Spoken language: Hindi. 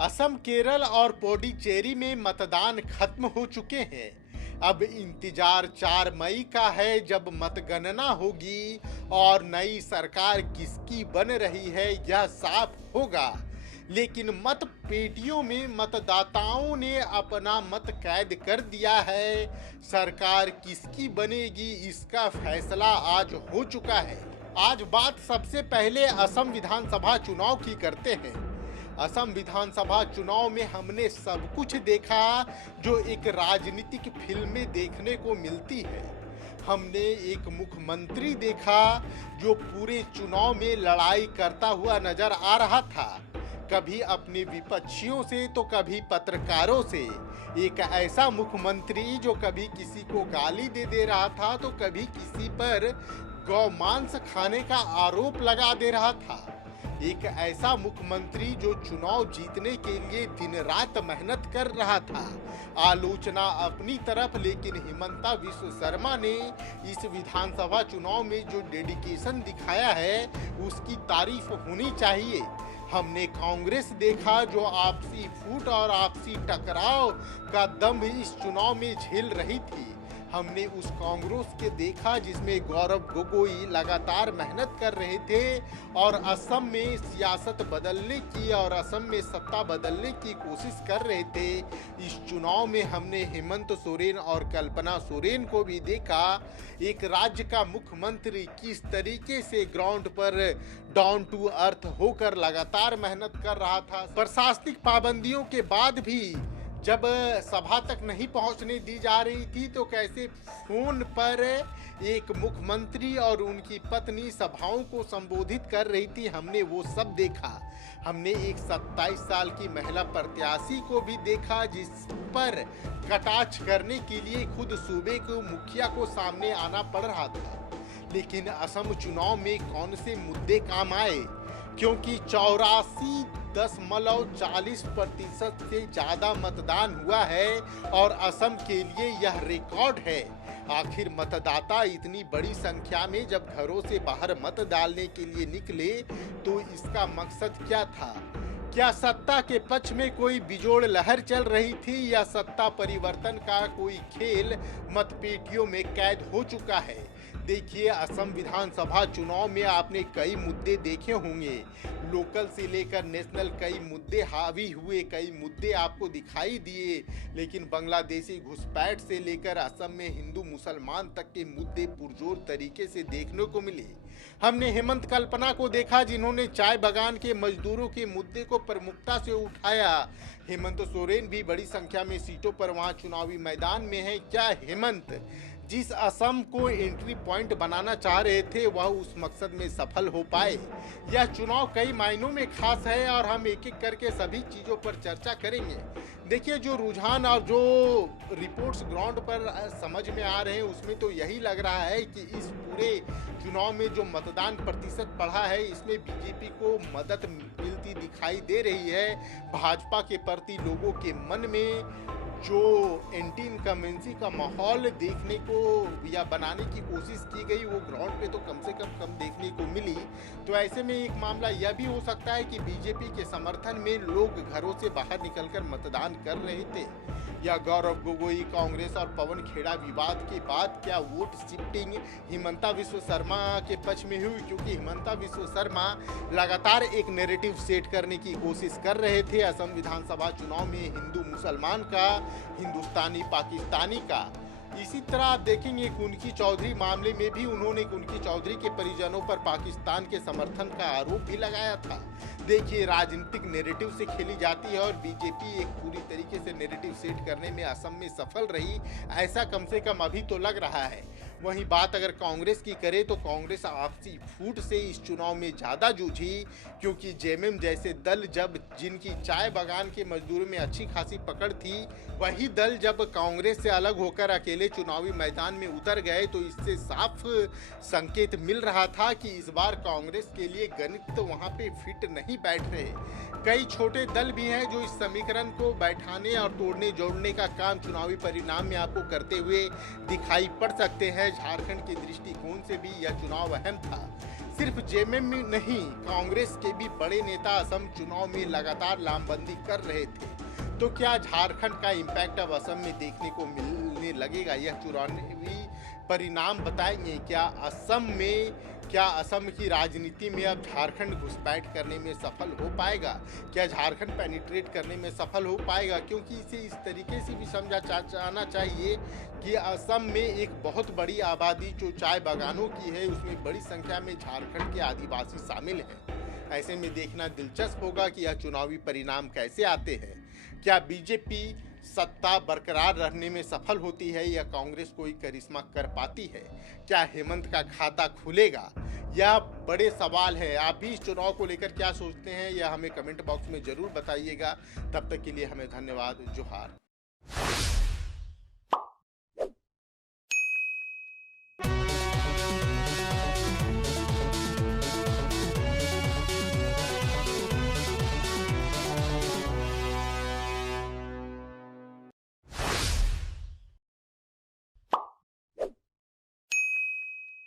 असम, केरल और पुडुचेरी में मतदान खत्म हो चुके हैं। अब इंतजार 4 मई का है जब मतगणना होगी और नई सरकार किसकी बन रही है यह साफ होगा। लेकिन मत पेटियों में मतदाताओं ने अपना मत कैद कर दिया है। सरकार किसकी बनेगी इसका फैसला आज हो चुका है। आज बात सबसे पहले असम विधानसभा चुनाव की करते हैं। असम विधानसभा चुनाव में हमने सब कुछ देखा जो एक राजनीतिक फिल्म में देखने को मिलती है। हमने एक मुख्यमंत्री देखा जो पूरे चुनाव में लड़ाई करता हुआ नजर आ रहा था, कभी अपने विपक्षियों से तो कभी पत्रकारों से। एक ऐसा मुख्यमंत्री जो कभी किसी को गाली दे रहा था तो कभी किसी पर गौमांस खाने का आरोप लगा दे रहा था। एक ऐसा मुख्यमंत्री जो चुनाव जीतने के लिए दिन रात मेहनत कर रहा था। आलोचना अपनी तरफ, लेकिन हिमंता विश्व शर्मा ने इस विधानसभा चुनाव में जो डेडिकेशन दिखाया है उसकी तारीफ होनी चाहिए। हमने कांग्रेस देखा जो आपसी फूट और आपसी टकराव का दम इस चुनाव में झेल रही थी। हमने उस कांग्रेस के देखा जिसमें गौरव गोगोई लगातार मेहनत कर रहे थे और असम में सियासत बदलने की और असम में सत्ता बदलने की कोशिश कर रहे थे। इस चुनाव में हमने हेमंत सोरेन और कल्पना सोरेन को भी देखा। एक राज्य का मुख्यमंत्री किस तरीके से ग्राउंड पर डाउन टू अर्थ होकर लगातार मेहनत कर रहा था। प्रशासनिक पाबंदियों के बाद भी जब सभा तक नहीं पहुंचने दी जा रही थी तो कैसे फोन पर एक मुख्यमंत्री और उनकी पत्नी सभाओं को संबोधित कर रही थी, हमने वो सब देखा। हमने एक 27 साल की महिला प्रत्याशी को भी देखा जिस पर कटाक्ष करने के लिए खुद सूबे को मुखिया को सामने आना पड़ रहा था। लेकिन असम चुनाव में कौन से मुद्दे काम आए, क्योंकि 84.40% से ज्यादा मतदान हुआ है और असम के लिए यह रिकॉर्ड है। आखिर मतदाता इतनी बड़ी संख्या में जब घरों से बाहर मत डालने के लिए निकले तो इसका मकसद क्या था? क्या सत्ता के पक्ष में कोई बिजोड़ लहर चल रही थी या सत्ता परिवर्तन का कोई खेल मतपेटियों में कैद हो चुका है? देखिए, असम विधानसभा चुनाव में आपने कई मुद्दे देखे होंगे। लोकल से लेकर नेशनल कई मुद्दे हावी हुए, कई मुद्दे आपको दिखाई दिए। लेकिन बांग्लादेशी घुसपैठ से लेकर असम में हिंदू मुसलमान तक के मुद्दे पुरजोर तरीके से देखने को मिले। हमने हेमंत कल्पना को देखा जिन्होंने चाय बागान के मजदूरों के मुद्दे को प्रमुखता से उठाया। हेमंत सोरेन भी बड़ी संख्या में सीटों पर वहां चुनावी मैदान में है। क्या हेमंत जिस असम को एंट्री पॉइंट बनाना चाह रहे थे वह उस मकसद में सफल हो पाए? यह चुनाव कई मायनों में खास है और हम एक एक करके सभी चीज़ों पर चर्चा करेंगे। देखिए, जो रुझान और जो रिपोर्ट्स ग्राउंड पर समझ में आ रहे हैं उसमें तो यही लग रहा है कि इस पूरे चुनाव में जो मतदान प्रतिशत बढ़ा है इसमें बीजेपी को मदद मिलती दिखाई दे रही है। भाजपा के प्रति लोगों के मन में जो एंटी इनकमेंसी का माहौल देखने को या बनाने की कोशिश की गई वो ग्राउंड पे तो कम से कम देखने को मिली। तो ऐसे में एक मामला यह भी हो सकता है कि बीजेपी के समर्थन में लोग घरों से बाहर निकलकर मतदान कर रहे थे, या गौरव गोगोई, कांग्रेस और पवन खेड़ा विवाद के बाद क्या वोट शिफ्टिंग हिमंता विश्व शर्मा के पक्ष में हुई, क्योंकि हिमंता विश्व शर्मा लगातार एक नैरेटिव सेट करने की कोशिश कर रहे थे असम विधानसभा चुनाव में हिंदू मुसलमान का, हिंदुस्तानी पाकिस्तानी का। इसी तरह आप देखेंगे कुनकी चौधरी मामले में भी उन्होंने कुनकी चौधरी के परिजनों पर पाकिस्तान के समर्थन का आरोप भी लगाया था। देखिए, राजनीतिक नैरेटिव से खेली जाती है और बीजेपी एक पूरी तरीके से नैरेटिव सेट करने में असम में सफल रही, ऐसा कम से कम अभी तो लग रहा है। वहीं बात अगर कांग्रेस की करें तो कांग्रेस आपसी फूट से इस चुनाव में ज़्यादा जूझी, क्योंकि जेएमएम जैसे दल जब जिनकी चाय बागान के मजदूरों में अच्छी खासी पकड़ थी, वही दल जब कांग्रेस से अलग होकर अकेले चुनावी मैदान में उतर गए तो इससे साफ संकेत मिल रहा था कि इस बार कांग्रेस के लिए गणित तो वहाँ पे फिट नहीं बैठ रहे। कई छोटे दल भी हैं जो इस समीकरण को बैठाने और तोड़ने जोड़ने का काम चुनावी परिणाम में आपको करते हुए दिखाई पड़ सकते हैं। झारखंड के दृष्टिकोण से भी यह चुनाव अहम था। सिर्फ जेएमएम में नहीं, कांग्रेस के भी बड़े नेता असम चुनाव में लगातार लामबंदी कर रहे थे। तो क्या झारखंड का इम्पैक्ट अब असम में देखने को मिलने लगेगा? यह चुनावी परिणाम बताएंगे। क्या असम की राजनीति में अब झारखंड घुसपैठ करने में सफल हो पाएगा? क्या झारखंड पेनिट्रेट करने में सफल हो पाएगा? क्योंकि इसे इस तरीके से भी समझा जाना चाहिए कि असम में एक बहुत बड़ी आबादी जो चाय बागानों की है, उसमें बड़ी संख्या में झारखंड के आदिवासी शामिल हैं। ऐसे में देखना दिलचस्प होगा कि यह चुनावी परिणाम कैसे आते हैं। क्या बीजेपी सत्ता बरकरार रखने में सफल होती है या कांग्रेस कोई करिश्मा कर पाती है? क्या हेमंत का खाता खुलेगा? यह बड़े सवाल है। आप भी इस चुनाव को लेकर क्या सोचते हैं, यह हमें कमेंट बॉक्स में जरूर बताइएगा। तब तक के लिए हमें धन्यवाद। जोहार।